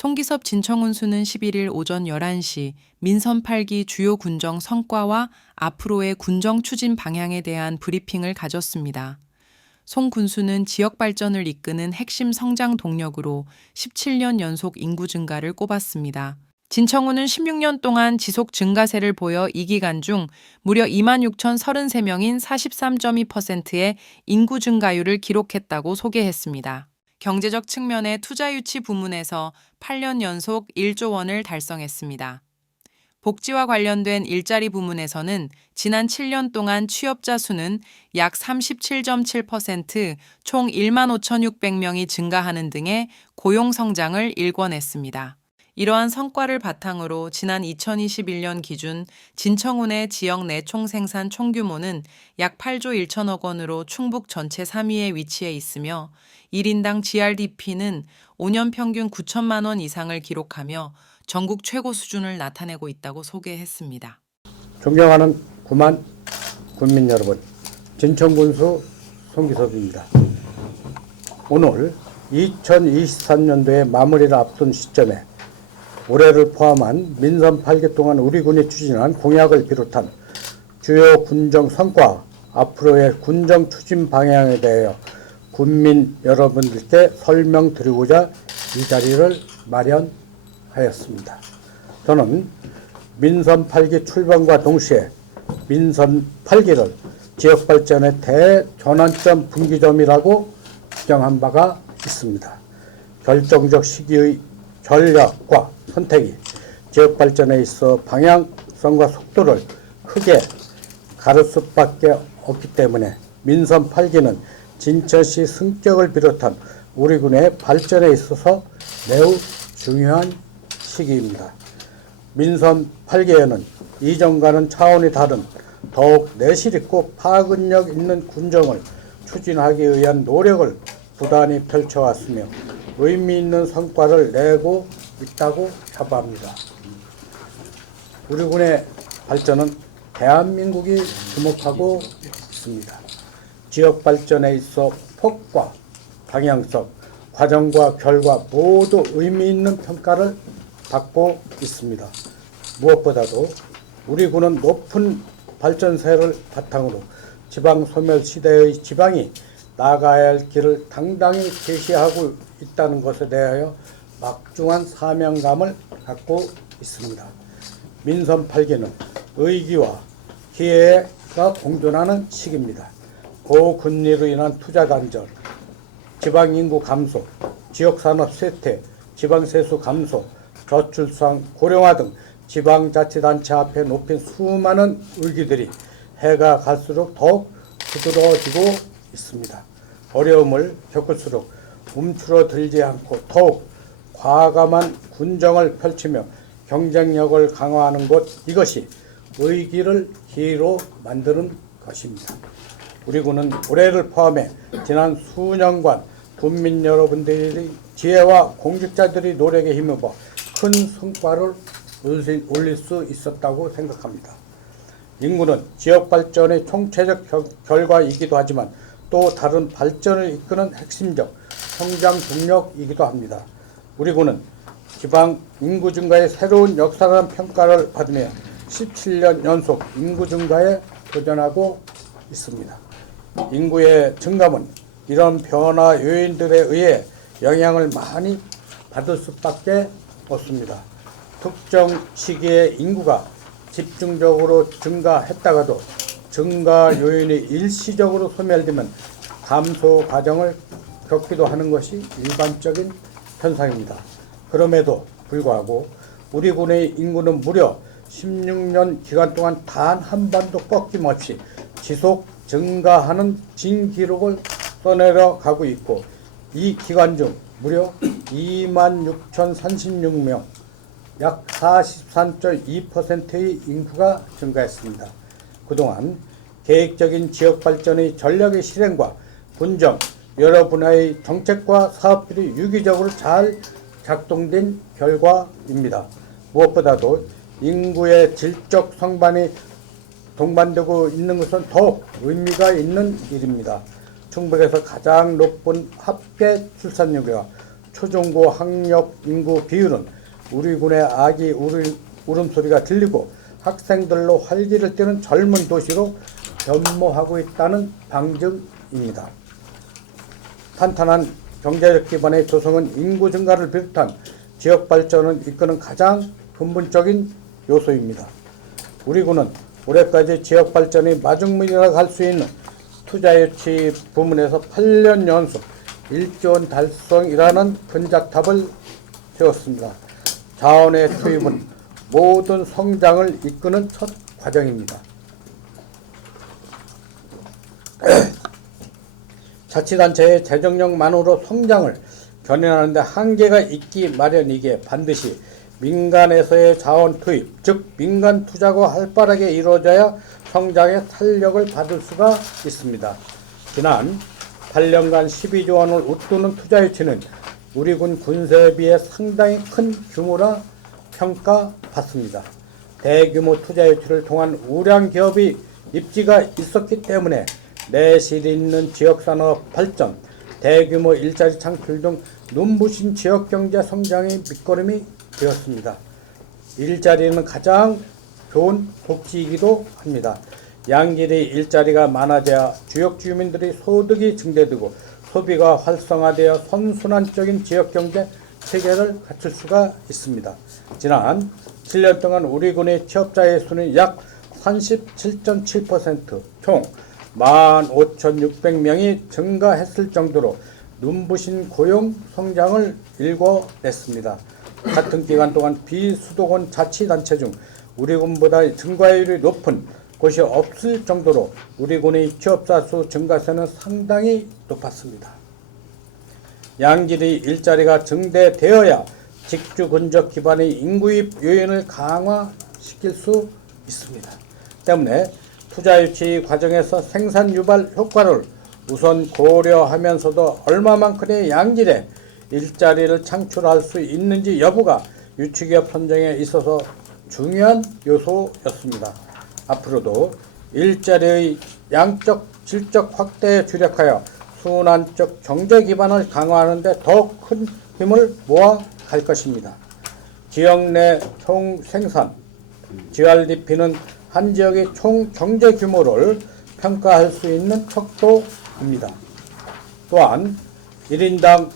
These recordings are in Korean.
송기섭 진청운수는 11일 오전 11시 민선 8기 주요 군정 성과와 앞으로의 군정 추진 방향에 대한 브리핑을 가졌습니다. 송 군수는 지역 발전을 이끄는 핵심 성장 동력으로 17년 연속 인구 증가를 꼽았습니다. 진청우는 16년 동안 지속 증가세를 보여 이 기간 중 무려 26,033명인 43.2%의 인구 증가율을 기록했다고 소개했습니다. 경제적 측면의 투자 유치 부문에서 8년 연속 1조 원을 달성했습니다. 복지와 관련된 일자리 부문에서는 지난 7년 동안 취업자 수는 약 37.7%, 총 1만 5,600명이 증가하는 등의 고용 성장을 일궈냈습니다. 이러한 성과를 바탕으로 지난 2021년 기준 진청운의 지역 내 총생산 총규모는 약 8조 1천억 원으로 충북 전체 3위에 위치해 있으며 1인당 GRDP는 5년 평균 9천만 원 이상을 기록하며 전국 최고 수준을 나타내고 있다고 소개했습니다. 존경하는 구만 군민 여러분, 진천군수 송기섭입니다. 오늘 2023년도의 마무리를 앞둔 시점에 올해를 포함한 민선 8개 동안 우리 군이 추진한 공약을 비롯한 주요 군정 성과, 앞으로의 군정 추진 방향에 대하여 군민 여러분들께 설명드리고자 이 자리를 마련하였습니다. 저는 민선 8기 출범과 동시에 민선 8기를 지역 발전의 대전환점 분기점이라고 지정한 바가 있습니다. 결정적 시기의 전략과 선택이 지역 발전에 있어 방향성과 속도를 크게 가를 수밖에 없기 때문에 민선 8기는 진천시 승격을 비롯한 우리 군의 발전에 있어서 매우 중요한 시기입니다. 민선 8개에는 이전과는 차원이 다른 더욱 내실 있고 파급력 있는 군정을 추진하기 위한 노력을 부단히 펼쳐왔으며 의미 있는 성과를 내고 있다고 자부합니다. 우리 군의 발전은 대한민국이 주목하고 있습니다. 지역 발전에 있어 폭과 방향성, 과정과 결과 모두 의미 있는 평가를 받고 있습니다. 무엇보다도 우리 군은 높은 발전세를 바탕으로 지방 소멸 시대의 지방이 나가야 할 길을 당당히 제시하고 있다는 것에 대하여 막중한 사명감을 갖고 있습니다. 민선 8개는 의기와 기회가 공존하는 시기입니다. 고금리로 인한 투자 단절, 지방 인구 감소, 지역 산업 쇠퇴, 지방 세수 감소, 저출산 고령화 등 지방자치단체 앞에 높인 수많은 의기들이 해가 갈수록 더욱 두드러지고 있습니다. 어려움을 겪을수록 움츠러들지 않고 더욱 과감한 군정을 펼치며 경쟁력을 강화하는 것 이것이 의기를 기회로 만드는 것입니다. 우리 군은 올해를 포함해 지난 수년간 군민 여러분들의 지혜와 공직자들의 노력에 힘입어 큰 성과를 올릴 수 있었다고 생각합니다. 인구는 지역 발전의 총체적 결- 결과이기도 하지만 또 다른 발전을 이끄는 핵심적 성장 동력이기도 합니다. 우리 군은 지방 인구 증가의 새로운 역사라는 평가를 받으며 17년 연속 인구 증가에 도전하고 있습니다. 인구의 증감은 이런 변화 요인들에 의해 영향을 많이 받을 수밖에 없습니다. 특정 시기에 인구가 집중적으로 증가했다가도 증가 요인이 일시적으로 소멸되면 감소 과정을 겪기도 하는 것이 일반적인 현상입니다. 그럼에도 불구하고 우리 군의 인구는 무려 16년 기간 동안 단 한 번도 꺾임없이 지속 증가하는 진기록을 써내려 가고 있고 이 기간 중 무려 26,036명 약 43.2%의 인구가 증가했습니다. 그동안 계획적인 지역 발전의 전략의 실행과 군정, 여러 분야의 정책과 사업들이 유기적으로 잘 작동된 결과입니다. 무엇보다도 인구의 질적 성반이 동반되고 있는 것은 더욱 의미가 있는 일입니다. 충북에서 가장 높은 합계 출산율과 초중고 학력 인구 비율은 우리 군의 아기 울음, 울음소리가 들리고 학생들로 활기를 띠는 젊은 도시로 변모하고 있다는 방증입니다. 탄탄한 경제적 기반의 조성은 인구 증가를 비롯한 지역 발전을 이끄는 가장 근본적인 요소입니다. 우리 군은 올해까지 지역 발전의 마중물이라고 할 수 있는 투자 유치 부문에서 8년 연속 1조 원 달성이라는 근작탑을 세웠습니다. 자원의 투입은 모든 성장을 이끄는 첫 과정입니다. 자치단체의 재정력만으로 성장을 견인하는데 한계가 있기 마련이기에 반드시 민간에서의 자원 투입, 즉 민간 투자가 활발하게 이루어져야 성장의 탄력을 받을 수가 있습니다. 지난 8년간 12조 원을 웃도는 투자 유치는 우리 군 군세에 비해 상당히 큰 규모라 평가받습니다. 대규모 투자 유치를 통한 우량 기업이 입지가 있었기 때문에 내실 있는 지역산업 발전, 대규모 일자리 창출 등 눈부신 지역 경제 성장의 밑거름이 되었습니다. 일자리는 가장 좋은 복지이기도 합니다. 양질의 일자리가 많아져야 지역 주민들의 소득이 증대되고 소비가 활성화되어 선순환적인 지역 경제 체계를 갖출 수가 있습니다. 지난 7년 동안 우리 군의 취업자의 수는 약 37.7%, 총 15,600명이 증가했을 정도로 눈부신 고용 성장을 일궈냈습니다. 같은 기간 동안 비수도권 자치단체 중 우리 군보다 증가율이 높은 곳이 없을 정도로 우리 군의 취업자 수 증가세는 상당히 높았습니다. 양질의 일자리가 증대되어야 직주 근접 기반의 인구입 요인을 강화시킬 수 있습니다. 때문에 투자 유치 과정에서 생산 유발 효과를 우선 고려하면서도 얼마만큼의 양질의 일자리를 창출할 수 있는지 여부가 유치기업 선정에 있어서 중요한 요소였습니다. 앞으로도 일자리의 양적 질적 확대에 주력하여 순환적 경제 기반을 강화하는 데 더 큰 힘을 모아 갈 것입니다. 지역 내 총 생산, GRDP는 한 지역의 총 경제 규모를 평가할 수 있는 척도입니다. 또한 1인당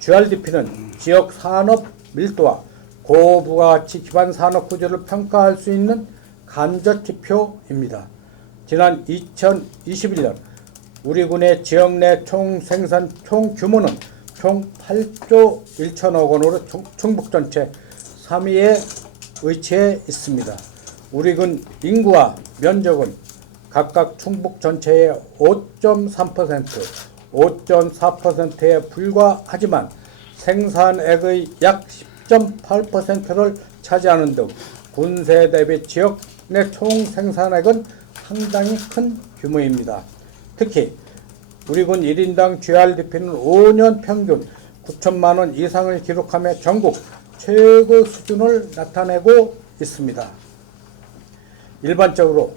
GRDP는 지역 산업 밀도와 고부가가치 기반 산업 구조를 평가할 수 있는 간접 지표입니다. 지난 2021년 우리 군의 지역 내 총 생산 총 규모는 총 8조 1천억 원으로 총- 충북 전체 3위에 위치해 있습니다. 우리 군 인구와 면적은 각각 충북 전체의 5.3%, 5.4%에 불과하지만 생산액의 약 10.8%를 차지하는 등 군세 대비 지역 내 총 생산액은 상당히 큰 규모입니다. 특히 우리 군 1인당 GRDP는 5년 평균 9천만 원 이상을 기록하며 전국 최고 수준을 나타내고 있습니다. 일반적으로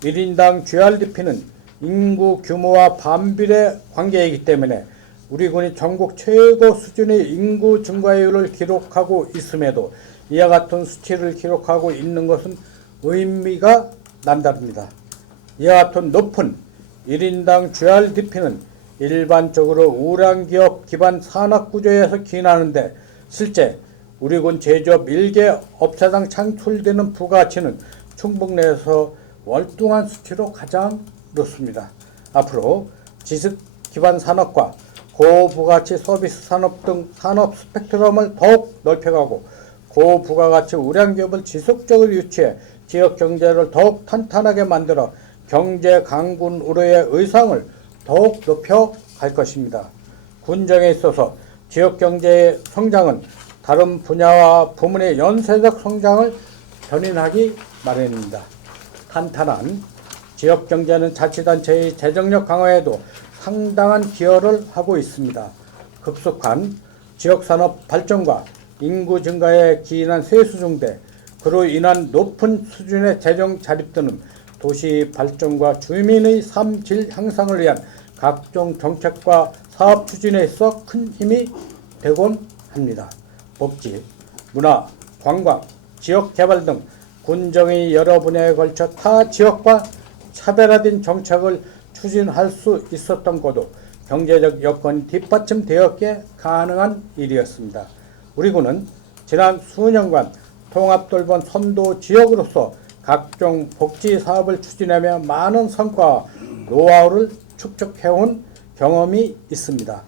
1인당 GRDP는 인구 규모와 반비례 관계이기 때문에 우리 군이 전국 최고 수준의 인구 증가율을 기록하고 있음에도 이와 같은 수치를 기록하고 있는 것은 의미가 남다릅니다. 이와 같은 높은 1인당 GRDP는 일반적으로 우량기업 기반 산업구조에서 기인하는데 실제 우리 군 제조업 일개 업체당 창출되는 부가치는 충북 내에서 월등한 수치로 가장 높습니다. 앞으로 지식 기반 산업과 고부가치 서비스 산업 등 산업 스펙트럼을 더욱 넓혀가고 고부가가치 우량기업을 지속적으로 유치해 지역 경제를 더욱 탄탄하게 만들어 경제 강군으로의 의상을 더욱 높여 갈 것입니다. 군정에 있어서 지역 경제의 성장은 다른 분야와 부문의 연쇄적 성장을 견인하기 마련입니다. 탄탄한 지역 경제는 자치단체의 재정력 강화에도 상당한 기여를 하고 있습니다. 급속한 지역산업 발전과 인구 증가에 기인한 세수 증대, 그로 인한 높은 수준의 재정 자립 등은 도시 발전과 주민의 삶질 향상을 위한 각종 정책과 사업 추진에 있어 큰 힘이 되곤 합니다. 복지, 문화, 관광, 지역 개발 등 군정이 여러 분야에 걸쳐 타 지역과 차별화된 정책을 추진할 수 있었던 것도 경제적 여건이 뒷받침되었기에 가능한 일이었습니다. 우리 군은 지난 수년간 통합돌본 선도 지역으로서 각종 복지 사업을 추진하며 많은 성과와 노하우를 축적해온 경험이 있습니다.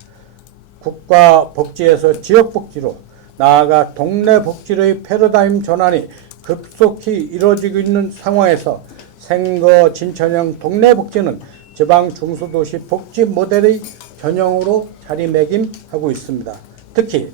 국가 복지에서 지역 복지로 나아가 동네 복지로의 패러다임 전환이 급속히 이루어지고 있는 상황에서 생거 진천형 동네 복지는 지방 중소도시 복지 모델의 전형으로 자리매김하고 있습니다. 특히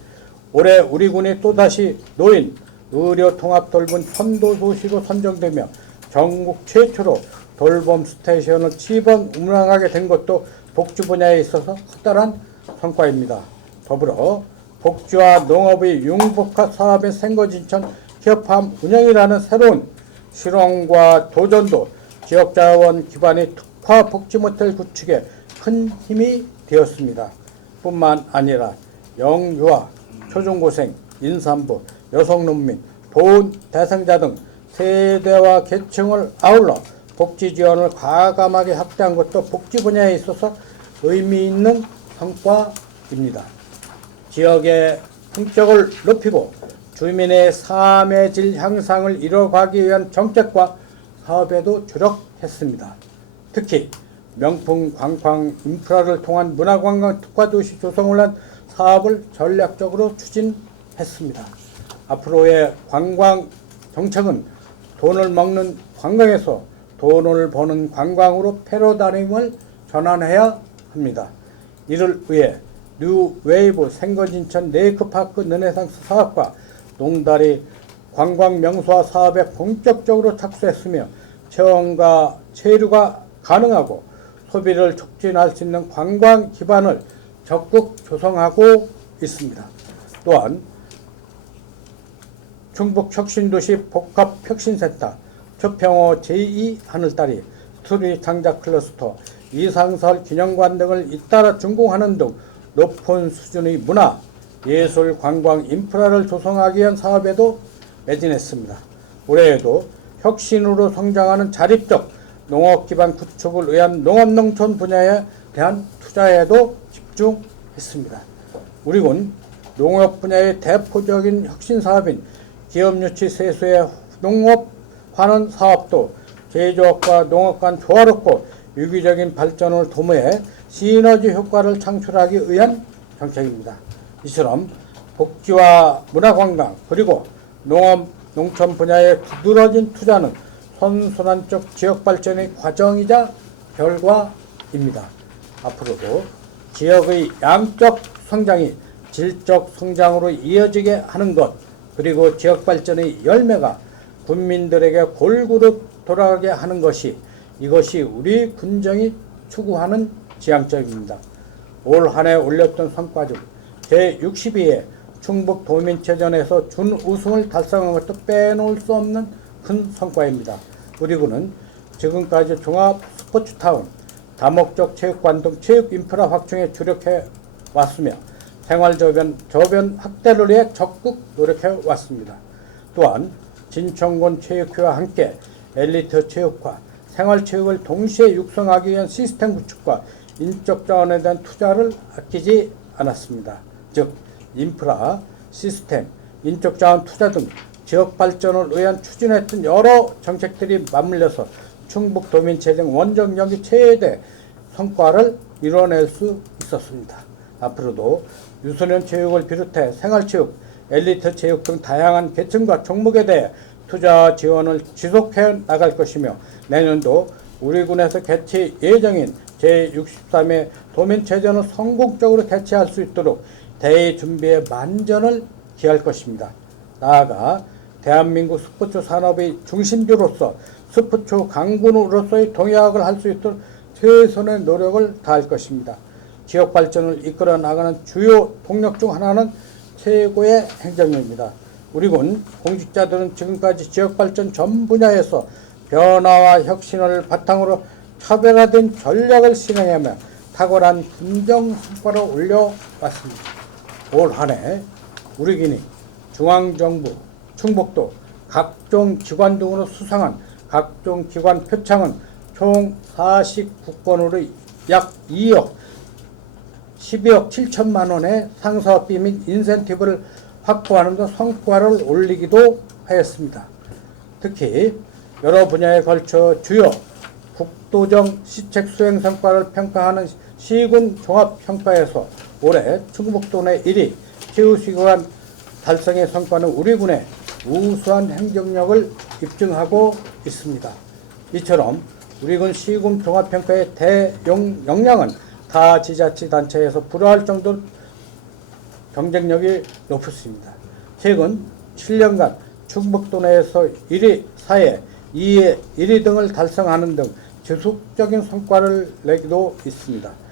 올해 우리 군이 또다시 노인 의료 통합 돌봄 선도 도시로 선정되며 전국 최초로 돌봄 스테이션을 지번 운영하게 된 것도 복지 분야에 있어서 커다란 성과입니다. 더불어 복지와 농업의 융복합 사업의 생거진천 기업함 운영이라는 새로운 실험과 도전도 지역자원 기반의 특화 복지 모델 구축에 큰 힘이 되었습니다. 뿐만 아니라 영유아, 초중고생, 인산부, 여성농민, 보훈 대상자 등 세대와 계층을 아울러 복지 지원을 과감하게 확대한 것도 복지 분야에 있어서 의미 있는 성과입니다. 지역의 품격을 높이고 주민의 삶의 질 향상을 이뤄가기 위한 정책과 사업에도 주력했습니다. 특히 명품 관광 인프라를 통한 문화관광 특화도시 조성을 위한 사업을 전략적으로 추진했습니다. 앞으로의 관광 정책은 돈을 먹는 관광에서 돈을 버는 관광으로 패러다임을 전환해야 합니다. 이를 위해 뉴 웨이브 생거진천 네이크파크 르네상스 사업과 농다리 관광 명소화 사업에 본격적으로 착수했으며 체험과 체류가 가능하고 소비를 촉진할 수 있는 관광 기반을 적극 조성하고 있습니다. 또한 충북 혁신도시 복합혁신센터, 초평호 제2 하늘다리, 스토리 장작 클러스터, 이상설 기념관 등을 잇따라 준공하는 등 높은 수준의 문화, 예술, 관광, 인프라를 조성하기 위한 사업에도 매진했습니다. 올해에도 혁신으로 성장하는 자립적 농업 기반 구축을 위한 농업 농촌 분야에 대한 투자에도 집중했습니다. 우리 군 농업 분야의 대표적인 혁신 사업인 기업 유치 세수의 농업 관원 사업도 제조업과 농업 간 조화롭고 유기적인 발전을 도모해 시너지 효과를 창출하기 위한 정책입니다. 이처럼 복지와 문화관광 그리고 농업 농촌 분야의 두드러진 투자는 선순환적 지역 발전의 과정이자 결과입니다. 앞으로도 지역의 양적 성장이 질적 성장으로 이어지게 하는 것 그리고 지역 발전의 열매가 군민들에게 골고루 돌아가게 하는 것이 이것이 우리 군정이 추구하는 지향점입니다. 올 한 해 올렸던 성과 중 제62회 충북 도민체전에서 준우승을 달성한 것도 빼놓을 수 없는 큰 성과입니다. 우리 군은 지금까지 종합 스포츠타운, 다목적 체육관 등 체육 인프라 확충에 주력해 왔으며 생활 저변, 저변 확대를 위해 적극 노력해 왔습니다. 또한 진천군 체육회와 함께 엘리트 체육화, 생활체육을 동시에 육성하기 위한 시스템 구축과 인적 자원에 대한 투자를 아끼지 않았습니다. 즉 인프라, 시스템, 인적 자원 투자 등 지역 발전을 위한 추진했던 여러 정책들이 맞물려서 충북 도민체정 원정 력이 최대 성과를 이뤄낼 수 있었습니다. 앞으로도 유소년 체육을 비롯해 생활체육, 엘리트 체육 등 다양한 계층과 종목에 대해 투자 지원을 지속해 나갈 것이며 내년도 우리 군에서 개최 예정인 제63회 도민체전을 성공적으로 개최할 수 있도록 대회 준비에 만전을 기할 것입니다. 나아가 대한민국 스포츠 산업의 중심주로서 스포츠 강군으로서의 동역을 할 수 있도록 최선의 노력을 다할 것입니다. 지역 발전을 이끌어 나가는 주요 동력 중 하나는 최고의 행정력입니다. 우리 군 공직자들은 지금까지 지역 발전 전 분야에서 변화와 혁신을 바탕으로 차별화된 전략을 실행하며 탁월한 긍정 성과를 올려왔습니다. 올 한해 우리군이 중앙정부, 충북도 각종 기관 등으로 수상한 각종 기관 표창은 총 49건으로 약 2억 12억 7천만 원의 상사비 및 인센티브를 확보하는 등 성과를 올리기도 하였습니다. 특히 여러 분야에 걸쳐 주요 국도정 시책 수행 성과를 평가하는 시군 종합평가에서 올해 충북도 내 1위 최우수기관 달성의 성과는 우리 군의 우수한 행정력을 입증하고 있습니다. 이처럼 우리 군 시군 종합평가의 대역량은 타 지자체 단체에서 불허할 정도로 경쟁력이 높습니다. 최근 7년간 충북도 내에서 1위, 4회, 2회, 1위 등을 달성하는 등 지속적인 성과를 내기도 있습니다.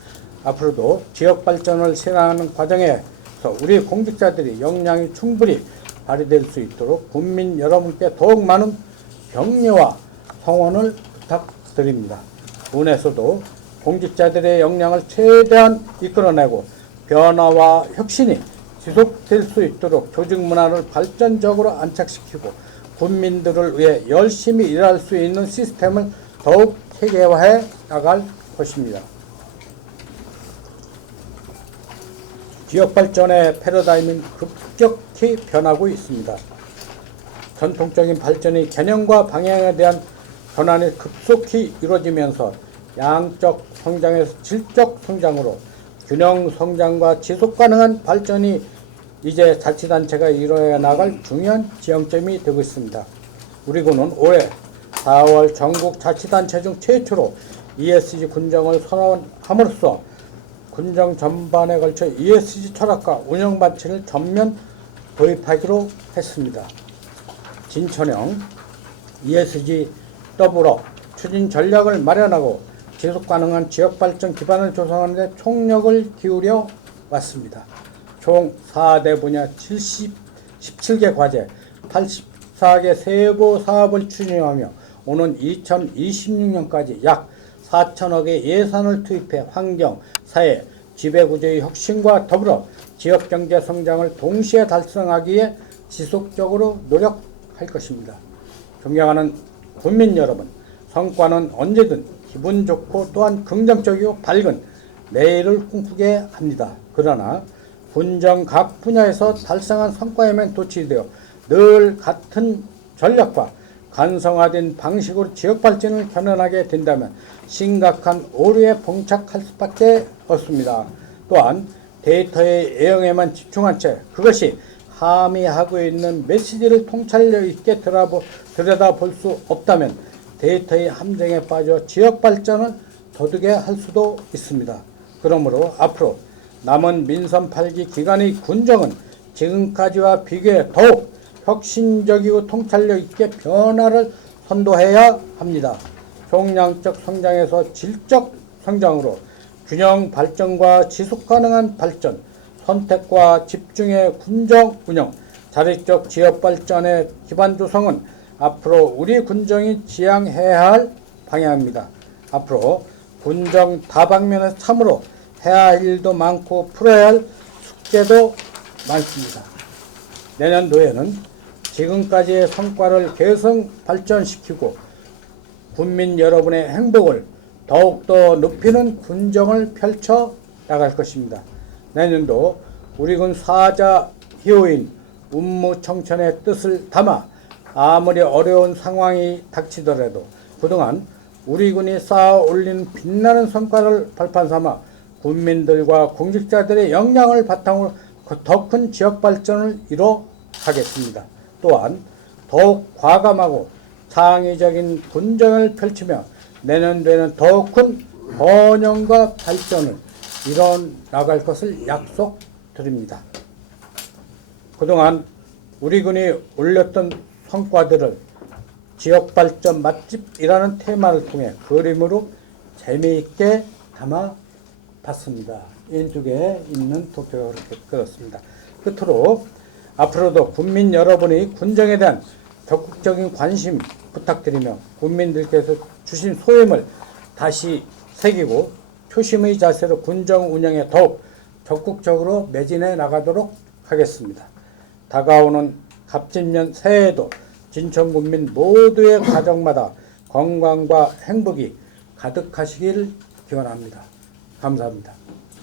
앞으로도 지역 발전을 실행하는 과정에서 우리 공직자들이 역량이 충분히 발휘될 수 있도록 국민 여러분께 더욱 많은 격려와 성원을 부탁드립니다. 군에서도 공직자들의 역량을 최대한 이끌어내고 변화와 혁신이 지속될 수 있도록 조직 문화를 발전적으로 안착시키고 국민들을 위해 열심히 일할 수 있는 시스템을 더욱 체계화해 나갈 것입니다. 지역 발전의 패러다임은 급격히 변하고 있습니다. 전통적인 발전의 개념과 방향에 대한 전환이 급속히 이루어지면서 양적 성장에서 질적 성장으로 균형 성장과 지속 가능한 발전이 이제 자치단체가 이뤄야 나갈 중요한 지향점이 되고 있습니다. 우리 군은 올해 4월 전국 자치단체 중 최초로 ESG 군정을 선언함으로써 군정 전반에 걸쳐 ESG 철학과 운영 방침을 전면 도입하기로 했습니다. 진천형 ESG 더불어 추진 전략을 마련하고 지속 가능한 지역 발전 기반을 조성하는 데 총력을 기울여 왔습니다. 총 4대 분야 70, 17개 과제, 84개 세부 사업을 추진하며 오는 2026년까지 약 4천억의 예산을 투입해 환경, 사회, 지배구조의 혁신과 더불어 지역경제 성장을 동시에 달성하기에 지속적으로 노력할 것입니다. 존경하는 국민 여러분, 성과는 언제든 기분 좋고 또한 긍정적이고 밝은 내일을 꿈꾸게 합니다. 그러나 군정 각 분야에서 달성한 성과에만 도취되어 늘 같은 전략과 간성화된 방식으로 지역 발전을 견인하게 된다면 심각한 오류에 봉착할 수밖에 없습니다. 또한 데이터의 애형에만 집중한 채 그것이 함의하고 있는 메시지를 통찰력 있게 들여다볼 수 없다면 데이터의 함정에 빠져 지역 발전을 더디게 할 수도 있습니다. 그러므로 앞으로 남은 민선 8기 기간의 군정은 지금까지와 비교해 더욱 혁신적이고 통찰력 있게 변화를 선도해야 합니다. 총량적 성장에서 질적 성장으로 균형 발전과 지속 가능한 발전, 선택과 집중의 군정 운영, 자립적 지역 발전의 기반 조성은 앞으로 우리 군정이 지향해야 할 방향입니다. 앞으로 군정 다방면에서 참으로 해야 할 일도 많고 풀어야 할 숙제도 많습니다. 내년도에는 지금까지의 성과를 개성 발전시키고 국민 여러분의 행복을 더욱더 높이는 군정을 펼쳐 나갈 것입니다. 내년도 우리 군 사자 희호인 운무청천의 뜻을 담아 아무리 어려운 상황이 닥치더라도 그동안 우리 군이 쌓아 올린 빛나는 성과를 발판 삼아 국민들과 공직자들의 역량을 바탕으로 더 큰 지역 발전을 이뤄 가겠습니다. 또한 더욱 과감하고 창의적인 군정을 펼치며 내년도에는 더욱 큰 번영과 발전을 이뤄 나갈 것을 약속드립니다. 그동안 우리 군이 올렸던 성과들을 지역 발전 맛집이라는 테마를 통해 그림으로 재미있게 담아 봤습니다. 왼쪽에 있는 도표가 그렇게 그렇습니다. 끝으로 앞으로도 국민 여러분의 군정에 대한 적극적인 관심 부탁드리며 국민들께서 주신 소임을 다시 새기고 초심의 자세로 군정 운영에 더욱 적극적으로 매진해 나가도록 하겠습니다. 다가오는 갑진년 새해에도 진천군민 모두의 가정마다 건강과 행복이 가득하시길 기원합니다. 감사합니다.